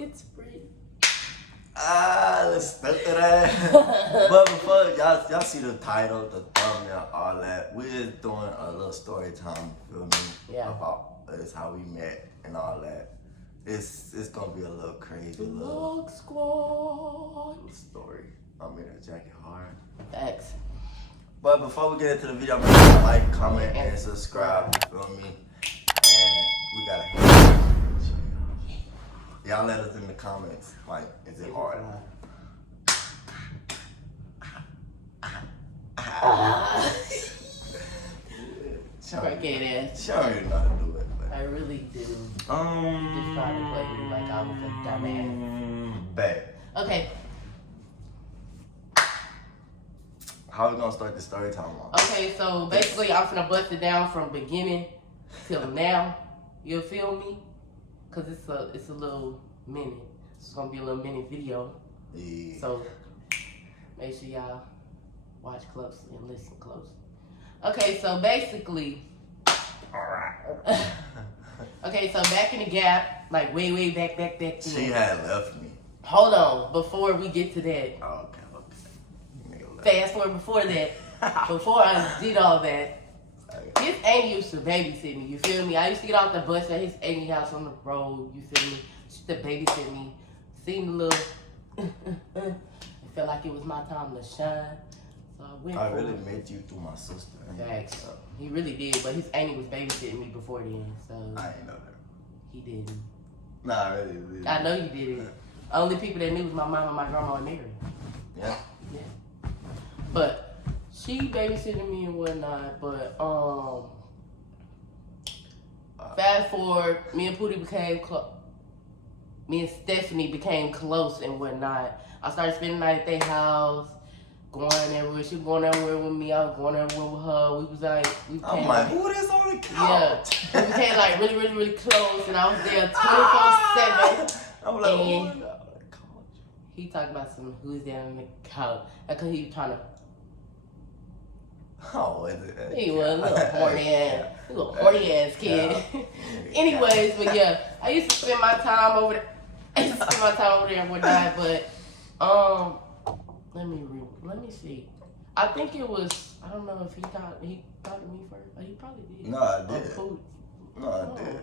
It's free. Let's start to that. But before y'all see the title, the thumbnail, all that, we're doing a little story time, feel me? Yeah. About us, how we met and all that. It's gonna be a little crazy, little story. I'm in that jacket hard. Thanks. But before we get into the video, make sure to like, comment, and subscribe, you feel me? And we gotta hit y'all let us in the comments, like, is it hard? Crackhead ass. She already know how to do it. But. I really do. Just trying to play me like I was a dumbass. Bad. Okay. How we gonna start the story time off? Okay, so basically I'm finna bust it down from beginning till now. You feel me? Cause it's a little mini. It's gonna be a little mini video. Yeah. So make sure y'all watch closely and listen closely. Okay, so basically, okay, so back in the gap, like way back then. She had left me. Hold on, before we get to that. Oh, okay. Fast forward before that, before I did all that, his auntie used to babysit me, you feel me? I used to get off the bus at his auntie house on the road, you feel me? She used to babysit me, seen the little, it felt like it was my time to shine. So I really met you through my sister. Facts. He really did, but his auntie was babysitting me before then, so. I ain't know that. He didn't. Nah, I really did. I know you didn't. Only people that knew was my mom and my grandma and Mary. Yeah? Yeah. But she babysitted me and whatnot, but fast forward, me and Pootie became me and Stephanie became close and whatnot. I started spending the night at their house, going everywhere. She was going everywhere with me. I was going everywhere with her. We was like, I'm like, who is on the couch? Yeah, we became like really close, and I was there 24/7. I'm like, and who is on the couch? he talked about who's there on the couch. Because he was trying to. Oh, is it? He was a little horny ass kid. Yeah. Anyways, but yeah, I used to spend my time over there. And whatnot, but let me see. I think it was. I don't know if he thought of me first. He probably did. No, I did. No, I did.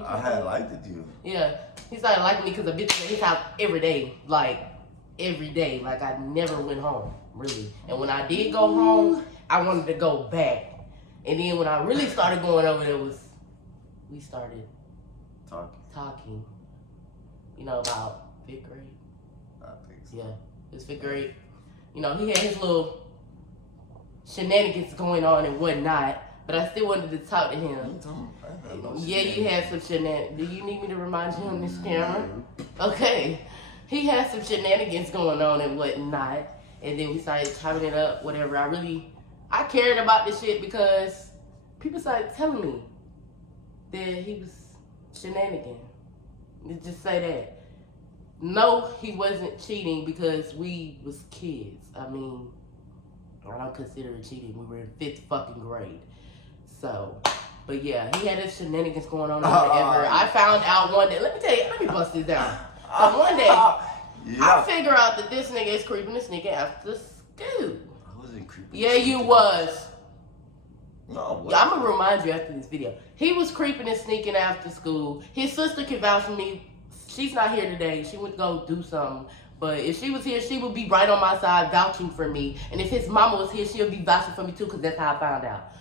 I had liked you. Yeah, he started liking me because the bitch was at his house every day. Like I never went home really. And when I did go home, I wanted to go back. And then when I really started going over there, we started talking. You know, about 5th grade. I think so. Yeah, it was 5th grade. You know, he had his little shenanigans going on and whatnot, but I still wanted to talk to him. Yeah, you had some shenanigans. Do you need me to remind you on this camera? Okay. He had some shenanigans going on and whatnot, and then we started chopping it up, whatever. I cared about this shit because people started telling me that he was shenanigan. Just say that. No, he wasn't cheating because we was kids. I mean, I don't consider it cheating. We were in 5th fucking grade. So, but yeah, he had his shenanigans going on or whatever. I found out one day. Let me bust this down. So one day, I figure out that this nigga is creeping this nigga after school. I wasn't creeping. Yeah, you was. No, yeah, I'm gonna remind you after this video. He was creeping and sneaking after school. His sister can vouch for me. She's not here today. She went to go do something. But if she was here, she would be right on my side vouching for me. And if his mama was here, she would be vouching for me too, because that's how I found out.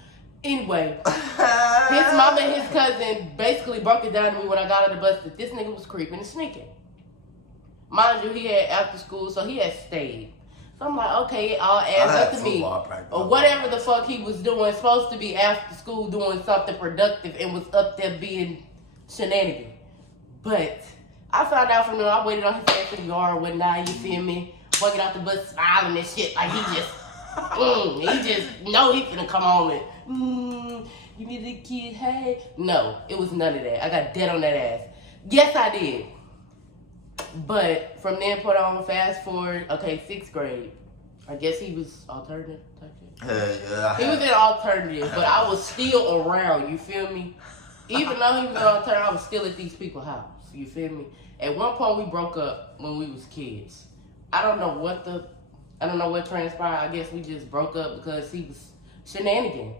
Anyway, his mama and his cousin basically broke it down to me when I got out of the bus that this nigga was creeping and sneaking. Mind you, he had after school, so he had stayed. So I'm like, okay, it all adds up to me. Or whatever the fuck he was doing, supposed to be after school doing something productive and was up there being shenanigan. But I found out from him, I waited on his ass in the yard one night, you feel me? Walking out the bus smiling and shit, like he just know he finna come on and, you need a kid, hey. No, it was none of that. I got dead on that ass. Yes, I did. But from then point on, fast forward, okay, 6th grade. I guess he was alternative type shit. Yeah. He was in alternative, but I was still around, you feel me? Even though he was in alternative, I was still at these people's house, you feel me? At one point, we broke up when we was kids. I don't know what transpired. I guess we just broke up because he was shenanigan.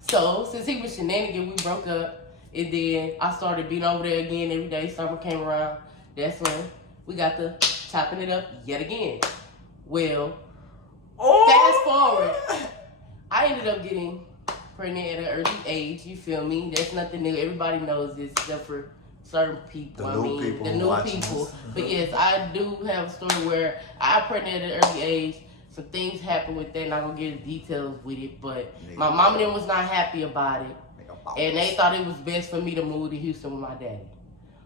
So since he was shenanigan, we broke up, and then I started being over there again every day. Summer came around. That's when we got to chopping it up yet again. Well, fast forward, I ended up getting pregnant at an early age. You feel me? That's nothing new. Everybody knows this except for certain people. The new people. But yes, I do have a story where I pregnant at an early age. Some things happened with that. Not gonna get into details with it, but my mom and them was not happy about it, and they thought it was best for me to move to Houston with my daddy.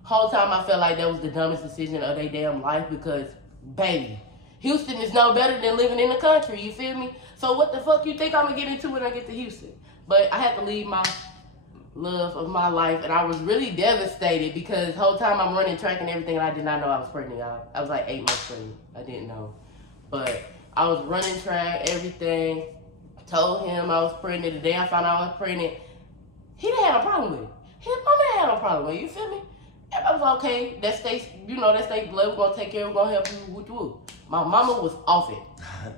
Whole time I felt like that was the dumbest decision of their damn life because, baby, Houston is no better than living in the country. You feel me? So what the fuck you think I'm gonna get into when I get to Houston? But I had to leave my love of my life, and I was really devastated because the whole time I'm running track and everything, and I did not know I was pregnant. I was like 8 months pregnant. I didn't know, but I was running track, everything. Told him I was pregnant. The day I found out I was pregnant, he didn't have a problem with it. His mama didn't have no problem with it. You feel me? I was like, okay, that's state blood. We're gonna take care. We're gonna help you. My mama was off it.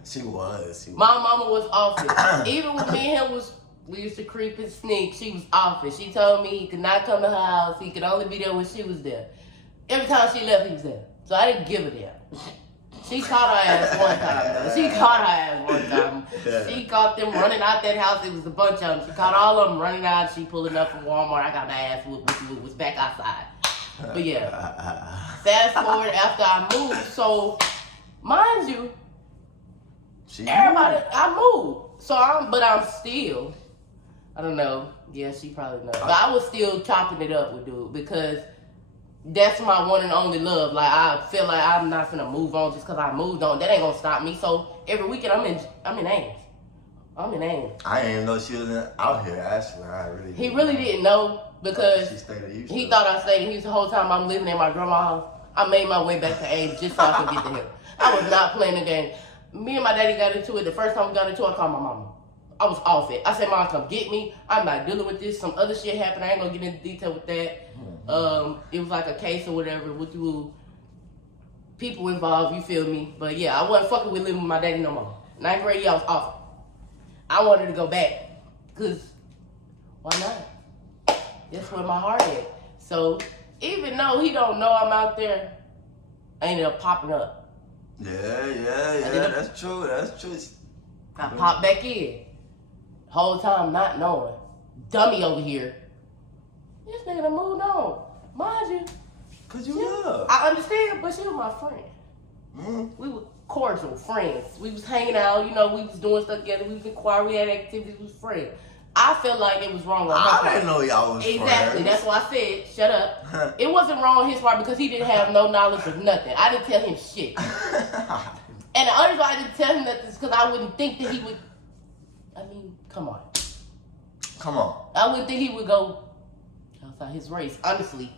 She was. My mama was off it. Even when me and him we used to creep and sneak. She was off it. She told me he could not come to her house. He could only be there when she was there. Every time she left, he was there. So I didn't give a damn. She caught her ass one time. Yeah. She caught them running out that house. It was a bunch of them. She caught all of them running out. She pulling up from Walmart. I got my ass whooped. Was back outside. But yeah. Fast forward after I moved. So, mind you, I moved. So I'm still, I don't know. Yeah, she probably knows. But I was still chopping it up with dude because that's my one and only love. Like, I feel like I'm not finna move on just because I moved on. That ain't gonna stop me. So every weekend I'm in Ames. I didn't even know she was out here. Actually, He really didn't know because she stayed at Houston. He thought I stayed in Houston the whole time I'm living in my grandma's house. I made my way back to Ames just so I could get to him. I was not playing the game. Me and my daddy got into it. The first time we got into it, I called my mama. I was off it. I said, Mom, come get me. I'm not dealing with this. Some other shit happened. I ain't gonna get into detail with that. It was like a case or whatever with people involved, you feel me? But yeah, I wasn't fucking with living with my daddy no more. 9th grade year, I was off. I wanted to go back. Cause why not? That's where my heart is. So even though he don't know I'm out there, I ended up popping up. Yeah, that's true. I popped back in. Whole time not knowing. Dummy over here. This nigga done moved on. Mind you. Cause you love. I understand, but she was my friend. We were cordial friends. We was hanging out, we was doing stuff together. We was in choir, we had activities, we was friends. I felt like it was wrong on her part. I didn't know y'all was Exactly, friends. that's why I said, shut up. It wasn't wrong on his part because he didn't have no knowledge of nothing. I didn't tell him shit. And the other reason I didn't tell him that is because I wouldn't think that he would, come on. I wouldn't think he would go outside his race. Honestly,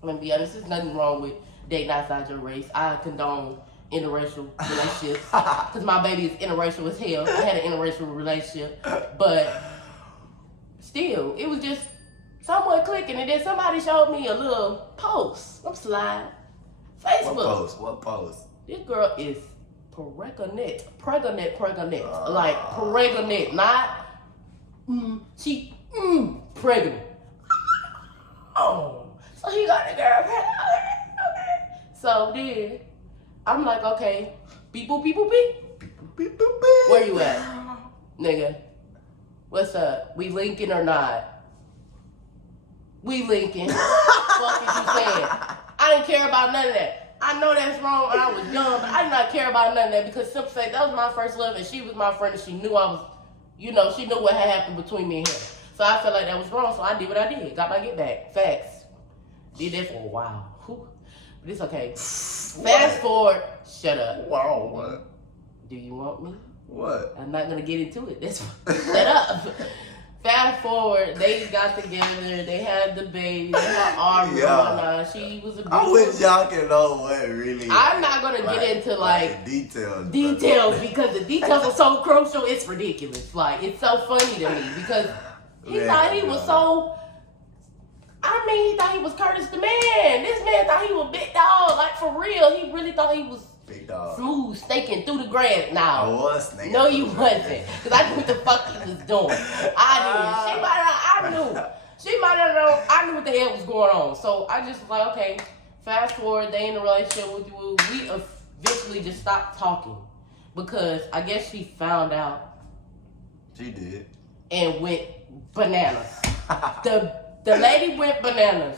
I'm gonna be honest, there's nothing wrong with dating outside your race. I condone interracial relationships because my baby is interracial as hell. I had an interracial relationship, but still, it was just somewhat clicking. And then somebody showed me a little post. I'm sliding. Facebook. What post? This girl is pregnant. Like pregnant, not she pregnant. Oh, so he got the girl pregnant. Okay. So then I'm like, okay, beep boop beep boop beep. Where you at, nigga? What's up? We linking or not? We linking. Fuck is you saying? I didn't care about none of that. I know that's wrong and I was young, but I did not care about none of that because simple fact, that was my first love and she was my friend and she knew I was, she knew what had happened between me and him. So I felt like that was wrong, so I did what I did. Got my get back. Facts. Did that for a while. Whew. But it's okay. Fast forward. Shut up. Wow, what? Do you want me? What? I'm not gonna get into it. That's shut up. Fast forward, they got together, they had the baby, they had arms on. She was a beautiful. I wish y'all could know what really. I'm not gonna get into details because the details are so crucial. It's ridiculous. Like it's so funny to me because he thought he was so I mean, he thought he was Curtis the Man. This man thought he was big dog. Like, for real. He really thought he was big dog. Smooth, snaking through the grass. Now, I was snaking. No, you wasn't. Because I knew what the fuck he was doing. I knew. She might not know. I knew what the hell was going on. So I just was like, okay, fast forward, they in a relationship with you. We eventually just stopped talking. Because I guess she found out. She did. And went bananas. The lady went bananas.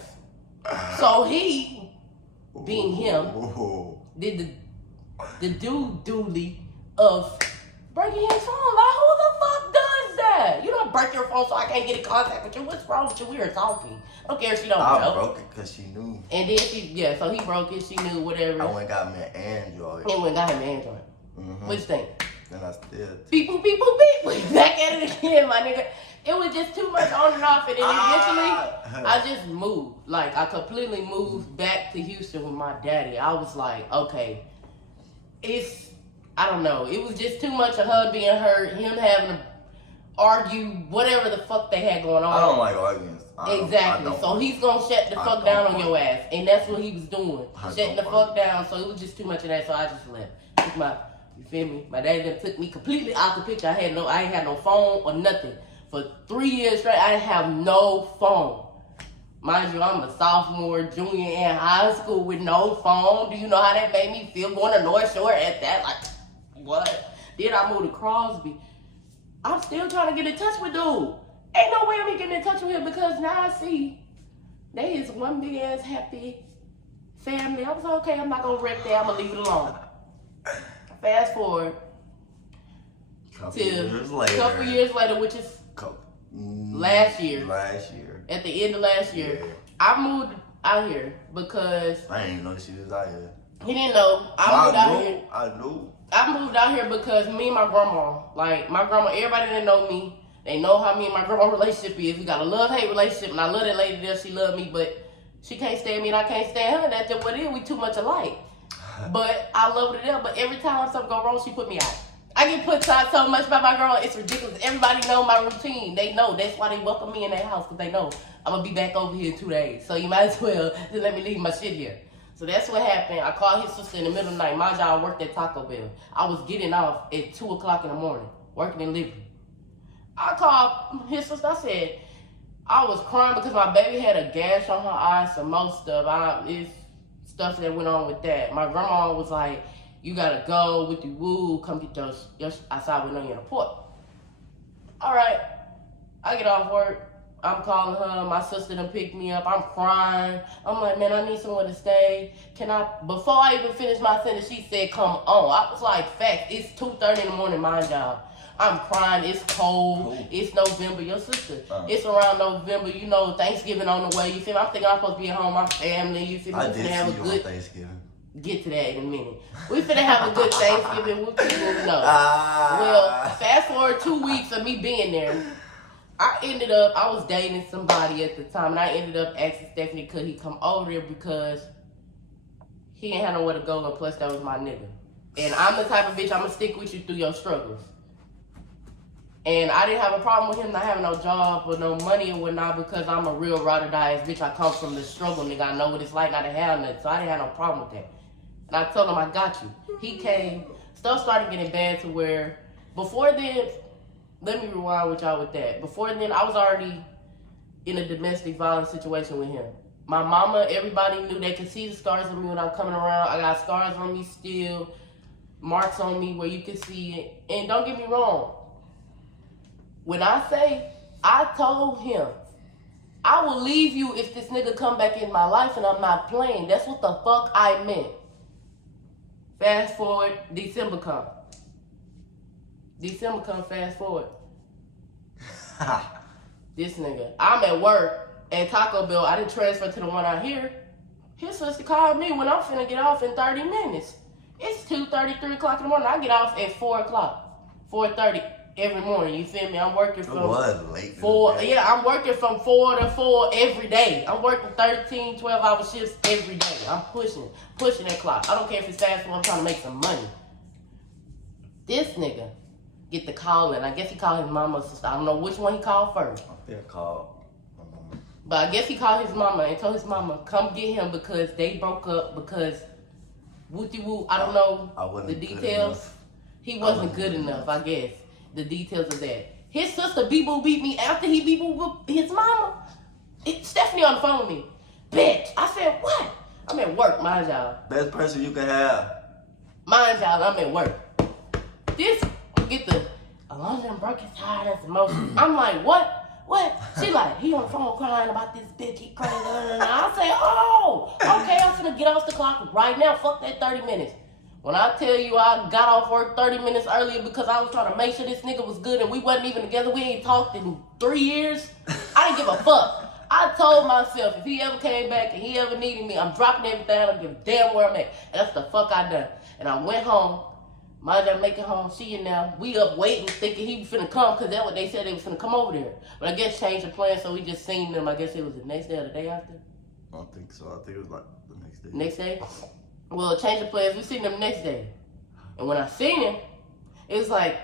So he, being him, did the dooley of breaking his phone. Like, who the fuck does that? You don't break your phone so I can't get in contact with you. What's wrong with you? We were talking. I don't care if she don't know. I broke it because she knew. And then so he broke it. She knew, whatever. I went and got me an Android. And went and got him an Android. Mm-hmm. What you think? Then I still. Beep, boop, beep, boop, beep. We back at it again, my nigga. It was just too much on and off, and then eventually, I just moved. Like, I completely moved back to Houston with my daddy. I was like, okay, I don't know. It was just too much of her being hurt, him having to argue, whatever the fuck they had going on. I don't like arguments. Exactly. So he's gonna shut the fuck down on your ass, and that's what he was doing, shutting the fuck down. So it was just too much of that. So I just left. You feel me? My daddy then took me completely out the picture. I ain't had no phone or nothing. For 3 years straight, I didn't have no phone. Mind you, I'm a sophomore, junior in high school with no phone. Do you know how that made me feel going to North Shore at that? Like, what? Then I moved to Crosby. I'm still trying to get in touch with dude. Ain't no way I'm getting in touch with him because now I see they is one big ass happy family. I was like, okay, I'm not going to wreck that. I'm going to leave it alone. Fast forward couple years later, which is last year. At the end of last year, yeah. I moved out here because I didn't even know she was out here. He didn't know. I knew. I moved out here because me and my grandma, everybody that know me, they know how me and my grandma relationship is. We got a love-hate relationship, and I love that lady there. She love me, but she can't stand me, and I can't stand her. And that's just what it is. We too much alike. But I love her to death. But every time something go wrong, she put me out. I get put aside so much by my girl, it's ridiculous. Everybody know my routine. They know. That's why they welcome me in their house, because they know I'm going to be back over here in 2 days. So you might as well just let me leave my shit here. So that's what happened. I called his sister in the middle of the night. My job worked at Taco Bell. I was getting off at 2 o'clock in the morning, working in Liberty. I called his sister. I said, I was crying because my baby had a gash on her eye, some more stuff. It's stuff that went on with that. My grandma was like, you gotta go with the woo, come get your outside with no in the port. All right, I get off work. I'm calling her. My sister done picked me up. I'm crying. I'm like, man, I need somewhere to stay. Before I even finished my sentence, she said, come on. I was like, fact, it's 2:30 in the morning, my job. I'm crying. It's cold. It's November. Your sister. It's around November. You know, Thanksgiving on the way. You feel me? I'm thinking I'm supposed to be at home, my family. You feel me? I did see you on Thanksgiving. Get to that in a minute. We finna have a good Thanksgiving with people we know. Well, fast forward 2 weeks of me being there. I was dating somebody at the time, and I ended up asking Stephanie could he come over there because he ain't had nowhere to go, and plus that was my nigga. And I'm the type of bitch, I'm gonna stick with you through your struggles. And I didn't have a problem with him not having no job or no money and whatnot because I'm a real ride or die ass bitch. I come from the struggle, nigga. I know what it's like not to have nothing, so I didn't have no problem with that. And I told him, I got you. He came, stuff started getting bad to where, before then, let me rewind with y'all with that. Before then, I was already in a domestic violence situation with him. My mama, everybody knew, they could see the scars on me when I'm coming around. I got scars on me still, marks on me where you can see it. And don't get me wrong. When I say, I told him, I will leave you if this nigga come back in my life and I'm not playing. That's what the fuck I meant. Fast forward, December come, fast forward. This nigga, I'm at work at Taco Bell. I didn't transfer to the one out here. His sister called me when I'm finna get off in 30 minutes. It's 2:30, 3 o'clock in the morning. I get off at 4 o'clock, 4:30 every morning. You feel me? I'm working from late 4. Yeah, I'm working from 4 to 4 every day. I'm working 13, 12-hour shifts every day. I'm pushing that clock. I don't care if it's fast food. I'm trying to make some money. This nigga get the call, and I guess he called his mama or sister. I don't know which one he called first. I think I called my mama. But I guess he called his mama and told his mama, come get him because they broke up because woo-de-woo, I don't know the details. He wasn't good enough, I guess. The details of that. His sister B-Boo beat me after he B-Boo his mama. Stephanie on the phone with me. Bitch. I said, what? I'm at work, mind y'all. Best person you can have. Mind y'all, I'm at work. This, get the, Alonzo broke his heart, that's emotional. I'm like, what? What? She like, he on the phone crying about this bitch, he crazy. I say, oh, okay, I'm finna get off the clock right now. Fuck that 30 minutes. When I tell you I got off work 30 minutes earlier because I was trying to make sure this nigga was good and we wasn't even together, we ain't talked in 3 years, I didn't give a fuck. I told myself, if he ever came back and he ever needed me, I'm dropping everything, I don't give a damn where I'm at. And that's the fuck I done. And I went home. My dad make it home, she in now. We up waiting, thinking he was finna come, because that's what they said they was finna come over there. But I guess changed the plan, so we just seen them. I guess it was the next day or the day after. I don't think so. I think it was like the next day. Next day? Well, change the plans. We seen them next day. And when I seen him, it was like,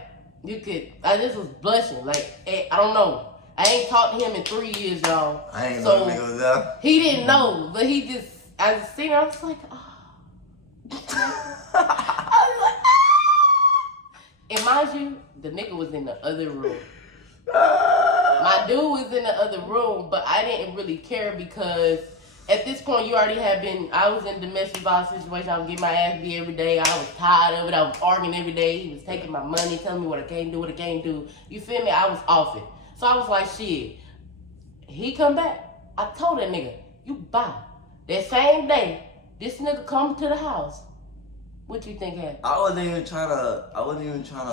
I just was blushing. Like, I don't know. I ain't talked to him in 3 years, y'all. I ain't know the nigga was there. He didn't know, but he just, I just seen him, I was like, oh. I was like, and mind you, the nigga was in the other room. My dude was in the other room, but I didn't really care because at this point you already had been, I was in domestic violence situation. I was getting my ass beat every day. I was tired of it. I was arguing every day. He was taking my money, telling me what I can't do, what I can't do. You feel me? I was off it. So I was like, shit. He come back. I told that nigga, you bye. That same day, this nigga come to the house. What you think happened? I wasn't even trying to.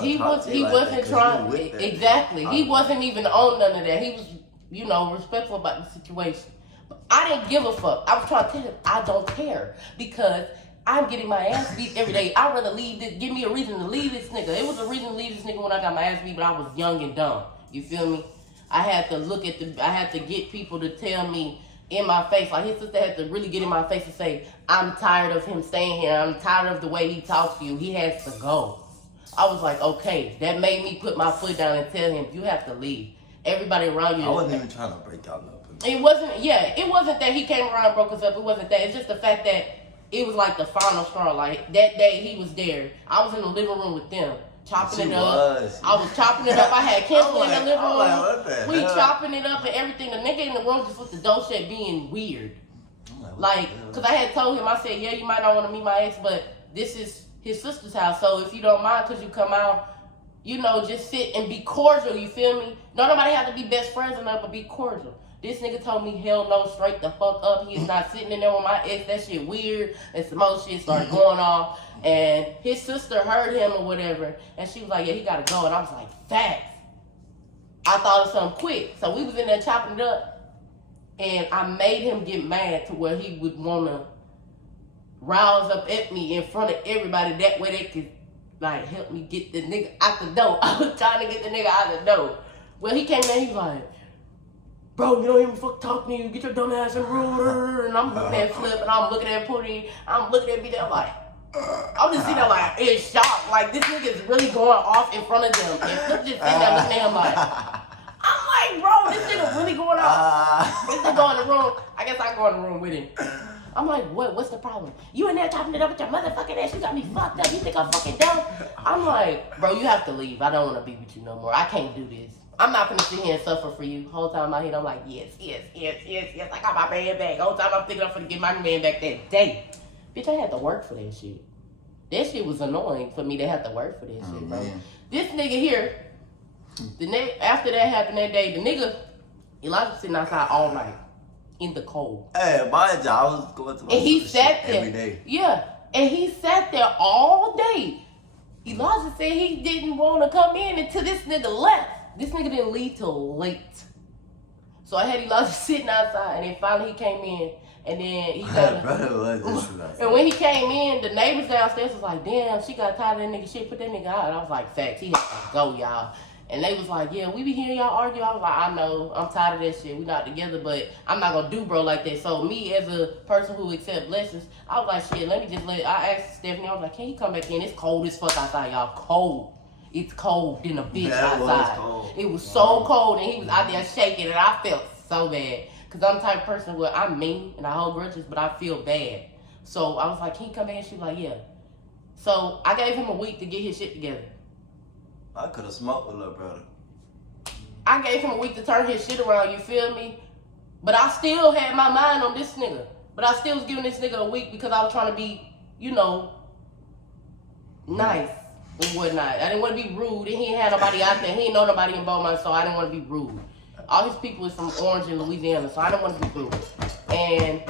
He wasn't trying. Exactly. He wasn't even on none of that. He was, respectful about the situation. But I didn't give a fuck. I was trying to tell him I don't care because I'm getting my ass beat every day. I'd rather leave this. Give me a reason to leave this nigga. It was a reason to leave this nigga when I got my ass beat, but I was young and dumb. You feel me? I had to get people to tell me in my face, like his sister had to really get in my face and say, I'm tired of him staying here. I'm tired of the way he talks to you. He has to go. I was like, okay. That made me put my foot down and tell him, you have to leave. Everybody around you. I wasn't even trying to break y'all up. It wasn't that he came around and broke us up. It wasn't that. It's just the fact that it was like the final straw. Like that day he was there. I was in the living room with them. Chopping it up. I was chopping it up. I had Kendall in the living room. We chopping it up and everything. The nigga in the room just with the door shut being weird. Like, because I had told him, I said, yeah, you might not want to meet my ex, but this is his sister's house. So if you don't mind, because you come out, just sit and be cordial. You feel me? Nobody have to be best friends or nothing, but be cordial. This nigga told me, hell no, straight the fuck up. He is not sitting in there with my ex. That shit weird. And some more shit started going off. And his sister heard him or whatever. And she was like, yeah, he got to go. And I was like, facts. I thought of something quick. So we was in there chopping it up. And I made him get mad to where he would want to rouse up at me in front of everybody. That way they could, help me get the nigga out the door. I was trying to get the nigga out the door. Well, he came in, he was like, bro, you don't even fuck talk to me. Get your dumb ass in the room. And I'm looking at Flip and I'm looking at Pootie. I'm looking at BJ. I'm like, I'm just sitting there in shock. Like, this nigga's really going off in front of them. And Flip just sitting there looking at him I'm like, bro, this nigga really going off. This nigga go in the room. I guess I go in the room with him. I'm like, what's the problem? You in there chopping it up with your motherfucking ass. You got me fucked up. You think I'm fucking dumb? I'm like, bro, you have to leave. I don't want to be with you no more. I can't do this. I'm not gonna sit here and suffer for you. The whole time out here, I'm like, yes. I got my man back. The whole time I'm thinking I'm gonna get my man back that day. Bitch, I had to work for that shit. That shit was annoying for me to have to work for that shit, bro. Man. This nigga here, after that happened that day, the nigga, Elijah was sitting outside all night in the cold. Hey, my job, I was going to my and he sat there every day. Yeah, and he sat there all day. Elijah said he didn't want to come in until this nigga left. This nigga didn't leave till late. So I had Elijah sitting outside, and then finally he came in, and then he got and when he came in, the neighbors downstairs was like, damn, she got tired of that nigga shit, put that nigga out. And I was like, facts, he had to go, y'all. And they was like, yeah, we be hearing y'all argue. I was like, I know, I'm tired of that shit. We not together, but I'm not gonna do bro like that. So me as a person who accept blessings, I was like, shit, let me just I asked Stephanie, I was like, can you come back in? It's cold as fuck outside, y'all. Cold. It's cold than a bitch outside. It was so cold, and he was out there shaking, and I felt so bad. Because I'm the type of person where I'm mean and I hold grudges, but I feel bad. So I was like, can you come back? And she was like, yeah. So I gave him a week to get his shit together. I could have smoked with little brother. I gave him a week to turn his shit around, you feel me? But I still had my mind on this nigga. But I still was giving this nigga a week because I was trying to be, you know, nice and whatnot. I didn't want to be rude. And he ain't had nobody out there. He ain't know nobody in Beaumont, so I didn't want to be rude. All his people is from Orange and Louisiana, so I didn't want to be rude. And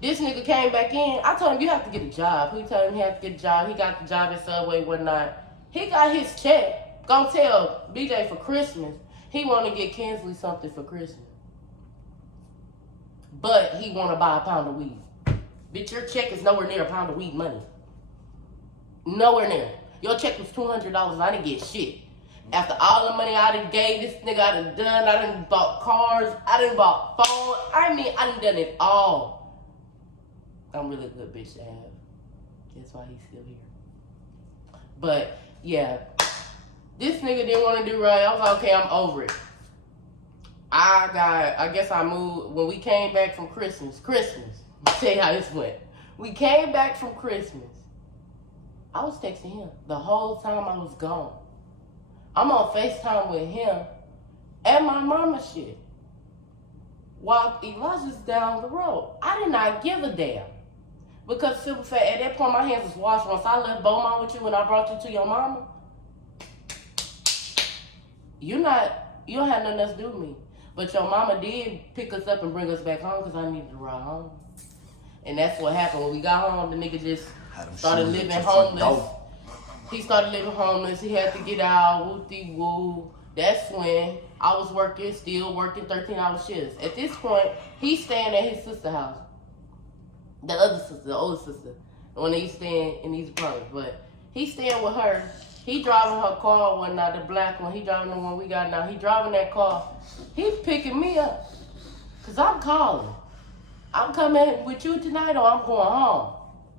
this nigga came back in. I told him, you have to get a job. He told him he had to get a job. He got the job at Subway, whatnot. He got his check. Gonna tell BJ for Christmas, he want to get Kinsley something for Christmas. But he want to buy a pound of weed. Bitch, your check is nowhere near a pound of weed money. Nowhere near. Your check was $200 and I didn't get shit. After all the money I done gave this nigga, I done done, I done bought cars, I done bought phones. I mean, I done done it all. I'm really a good bitch to have. That's why he's still here. But, yeah. This nigga didn't want to do right. I was like, okay, I'm over it. I guess I moved, when we came back from Christmas. I'll tell you how this went. We came back from Christmas. I was texting him the whole time I was gone. I'm on FaceTime with him and my mama shit. While Elijah's down the road. I did not give a damn. Because simple fact, at that point my hands was washed. Once I left Beaumont with you and I brought you to your mama, you don't have nothing else to do with me. But your mama did pick us up and bring us back home because I needed to ride home. And that's what happened. When we got home, the nigga just started living homeless. He started living homeless. He had to get out, woo-dee-woo. That's when I was still working 13-hour shifts. At this point, he's staying at his sister's house. The other sister, the older sister. The one that he's staying in these apartments. But he's staying with her. He driving her car, whatnot, the black one. He driving the one we got now. He driving that car. He picking me up. Because I'm calling. I'm coming with you tonight or I'm going home.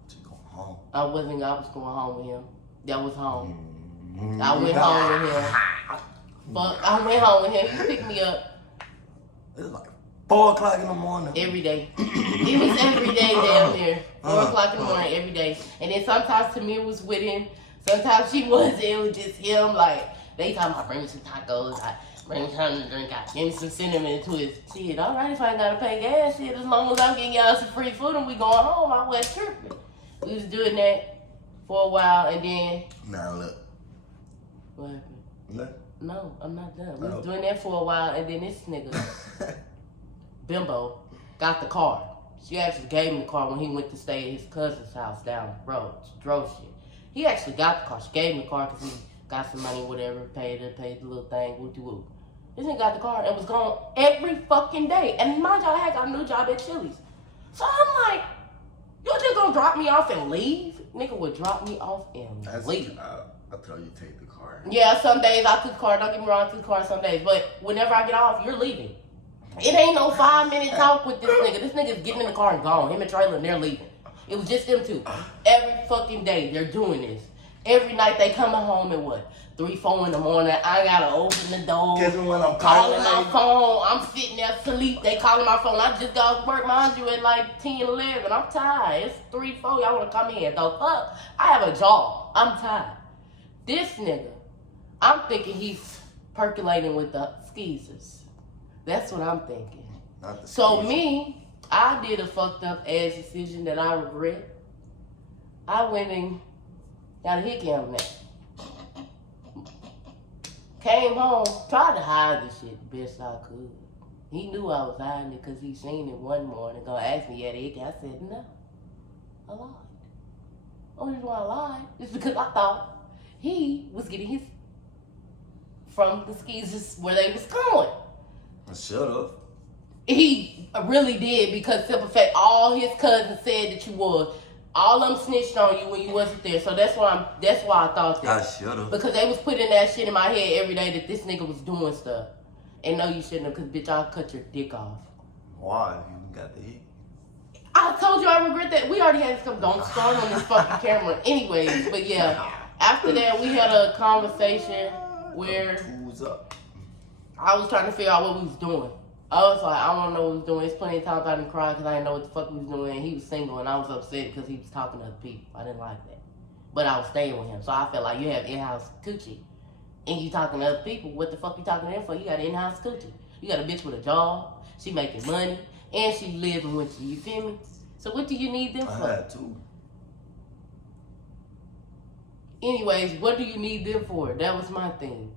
You going home? I was going home with him. That was home. I went home with him. But I went home with him. He picked me up. It was like 4 o'clock in the morning. Every day. It was every day down there. 4 o'clock in the morning, every day. And then sometimes Tamir was with him. Sometimes she wasn't. It was just him. Like, they talking about bring me some tacos. I bring me something to drink. I give me some cinnamon to his shit. All right, if I ain't got to pay gas, shit, as long as I'm getting y'all some free food and we going home, I wasn't tripping. We was doing that for a while, and then... Now look. What happened? Look. No, I'm not done. We was doing that for a while, and then this nigga, Bimbo, got the car. She actually gave him the car when he went to stay at his cousin's house down the road. She drove shit. He actually got the car. She gave him the car because he got some money, whatever, paid the little thing, woo-de-woo. This nigga got the car and was gone every fucking day. And mind y'all, I had got a new job at Chili's. So I'm like, you just gonna drop me off and leave? Nigga would drop me off and leave. I thought you take the car. Yeah, some days I took the car. Don't get me wrong, I took the car some days. But whenever I get off, you're leaving. It ain't no 5-minute talk with this nigga. This nigga's getting in the car and gone. Him and Traylon, and they're leaving. It was just them two. Every fucking day they're doing this. Every night they coming home at what? 3, 4 in the morning. I gotta open the door. Guess when I'm calling my phone. I'm sitting there asleep. They calling my phone. I just got to work, mind you, at like 10, 11. I'm tired. It's 3, 4. Y'all wanna come in? The fuck? I have a job. I'm tired. This nigga, I'm thinking he's percolating with the skeezers. That's what I'm thinking. So me, I did a fucked up ass decision that I regret. I went and got a hit camera now. Came home, tried to hide the shit the best I could. He knew I was hiding it because he seen it one morning. Gonna ask me, yeah, the hit camera. I said, no, I lied. Only reason why I lied is because I thought he was getting his from the skeezers where they was going. Shut up. He really did because simple fact, all his cousins said that you was. All of them snitched on you when you wasn't there. So that's why I thought that. I should have. Because they was putting that shit in my head every day that this nigga was doing stuff. And no, you shouldn't have, because bitch, I'll cut your dick off. Why? You got the hit. I told you I regret that. We already had this stuff. Don't start on this fucking camera anyways. But yeah, after that we had a conversation where Who's up? I was trying to figure out what we was doing. I was like, I don't know what he was doing. It's plenty of times I didn't cry because I didn't know what the fuck he was doing. He was single and I was upset because he was talking to other people. I didn't like that. But I was staying with him. So I felt like you have in-house coochie and you talking to other people. What the fuck you talking to them for? You got in-house coochie. You got a bitch with a job. She making money. And she living with you. You feel me? So what do you need them for? I had two. Anyways, what do you need them for? That was my thing.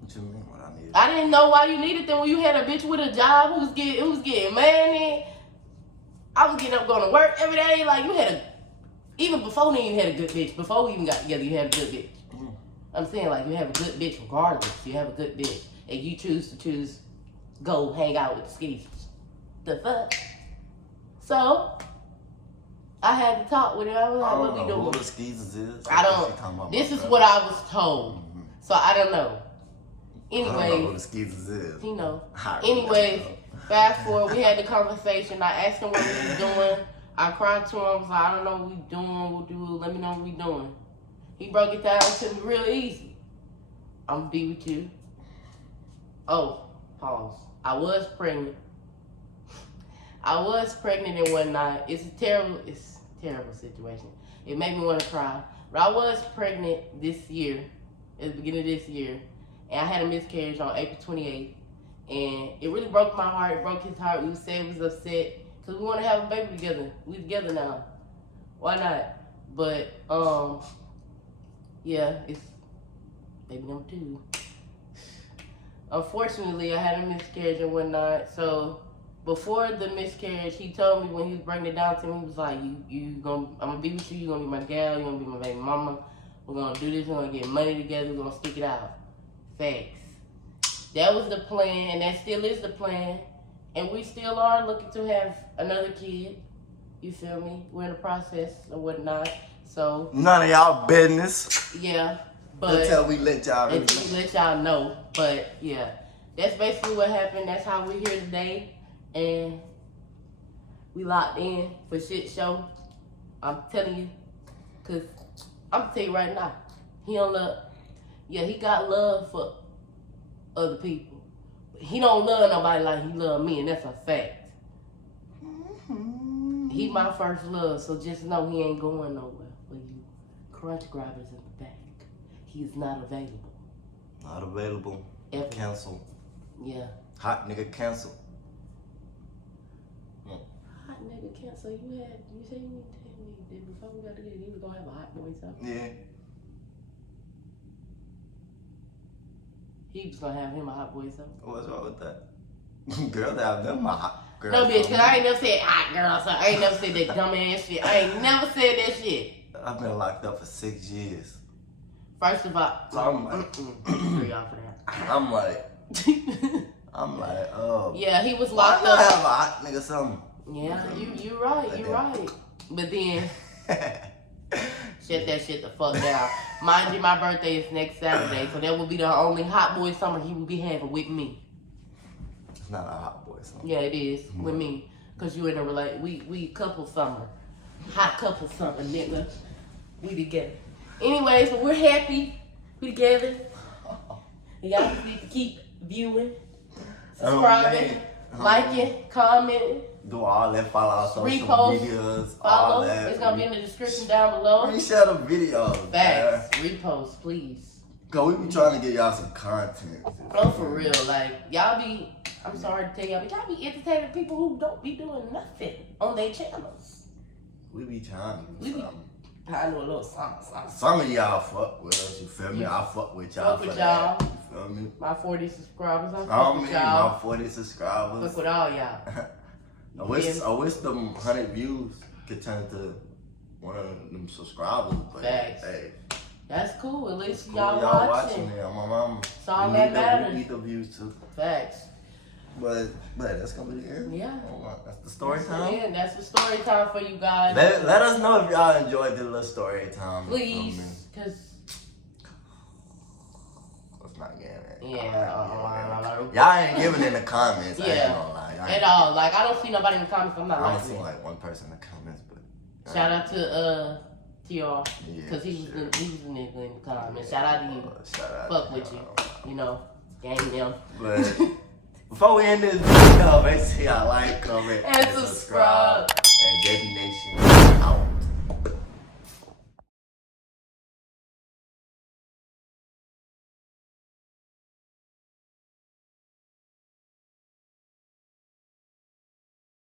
What you mean what I need? I didn't know why you needed them when you had a bitch with a job who was getting money. I was getting up going to work every day. Like, you had a, even before then you had a good bitch. Before we even got together, you had a good bitch. I'm saying, like, you have a good bitch regardless. You have a good bitch. And you choose go hang out with the skeezers. The fuck? So, I had to talk with her. I was like, what we doing? Who the skeezers is? I don't. This is what I was told. Mm-hmm. So, I don't know. Anyway, I don't know who the skeezers is. He know. Anyway, fast forward, we had the conversation. I asked him what he was doing. I cried to him. I was like, I don't know what we doing. Let me know what we doing. He broke it down to me real easy. I'm gonna be with you. Oh, pause. I was pregnant. And one night. It's a terrible situation. It made me want to cry. But I was pregnant this year, at the beginning of this year. And I had a miscarriage on April 28th. And it really broke my heart. It broke his heart. We was upset. Because we want to have a baby together. We together now. Why not? But, yeah, it's baby number 2. Unfortunately, I had a miscarriage and whatnot. So, before the miscarriage, he told me when he was breaking it down to me, he was like, I'm going to be with you. You're going to be my gal. You're going to be my baby mama. We're going to do this. We're going to get money together. We're going to stick it out. Facts. That was the plan, and that still is the plan. And we still are looking to have another kid. You feel me? We're in the process and whatnot. So none of y'all business. Yeah, but until we let y'all know. But yeah, that's basically what happened. That's how we're here today, and we locked in for shit show. I'm telling you, cause I'm gonna tell you right now, he don't love. Yeah, he got love for other people. He don't love nobody like he love me, and that's a fact. He my first love, so just know he ain't going nowhere for you crunch grabbers in the back. He is not available. Not available. Ever. Cancel. Yeah. Hot nigga cancel. Hot nigga cancel. You said you didn't tell me that before we got together, you was gonna have a hot boy something. Yeah. He was gonna have him a hot boy something. What's wrong with that? Girl, that have them a hot girl. No, bitch, cause I ain't never said hot girl, so I ain't never said that dumb ass shit. I ain't never said that shit. I've been locked up for 6 years. First of all, so I'm like, free off of that. I'm like, oh. Yeah, he was locked up. I have a hot nigga something. Yeah, you right. But then, shut that shit the fuck down. Mind you, my birthday is next Saturday, so that will be the only hot boy summer he will be having with me. It's not a hot boy summer. Yeah, it is with me, cause you in a we couple summer, hot couple summer, nigga. We together. Anyways, but we're happy. We together. Y'all need to keep viewing, subscribing, liking, commenting. Do all that, follow our social medias, follow. All that. It's gonna be in the description down below. Reshare the videos. Facts. Repost, please. Cause we be trying to get y'all some content. Oh, for real. Like, y'all be, I'm sorry to tell y'all, but y'all be entertaining people who don't be doing nothing on their channels. We be trying to do something. I know a little something. Some of y'all fuck with us, you feel me? Yeah. I fuck with y'all. Fuck with y'all. You feel me? My 40 subscribers, I fuck with y'all. My 40 subscribers. Fuck with all y'all. I wish them 100 views could turn to one of them subscribers. But facts. Hey, that's cool. At least cool. y'all watching. Me. My mom. It's all that matters. We need the views too. Facts. But that's gonna be the end. Yeah. That's the story time. Yeah, that's the story time for you guys. Let us know if y'all enjoyed the little story time. Please, cause let's not get it. Yeah. Y'all ain't giving in the comments. Yeah. I ain't gonna lie. At all. Like, I don't see nobody in the comments. I'm not I like don't see that. like one person in the comments, but shout out to TR, yeah, cause he was the nigga in the comments. Shout out to you. Shout out. Fuck with you. You know, gang them. But Before we end this video, make sure y'all like, comment, and subscribe. And JB Nation.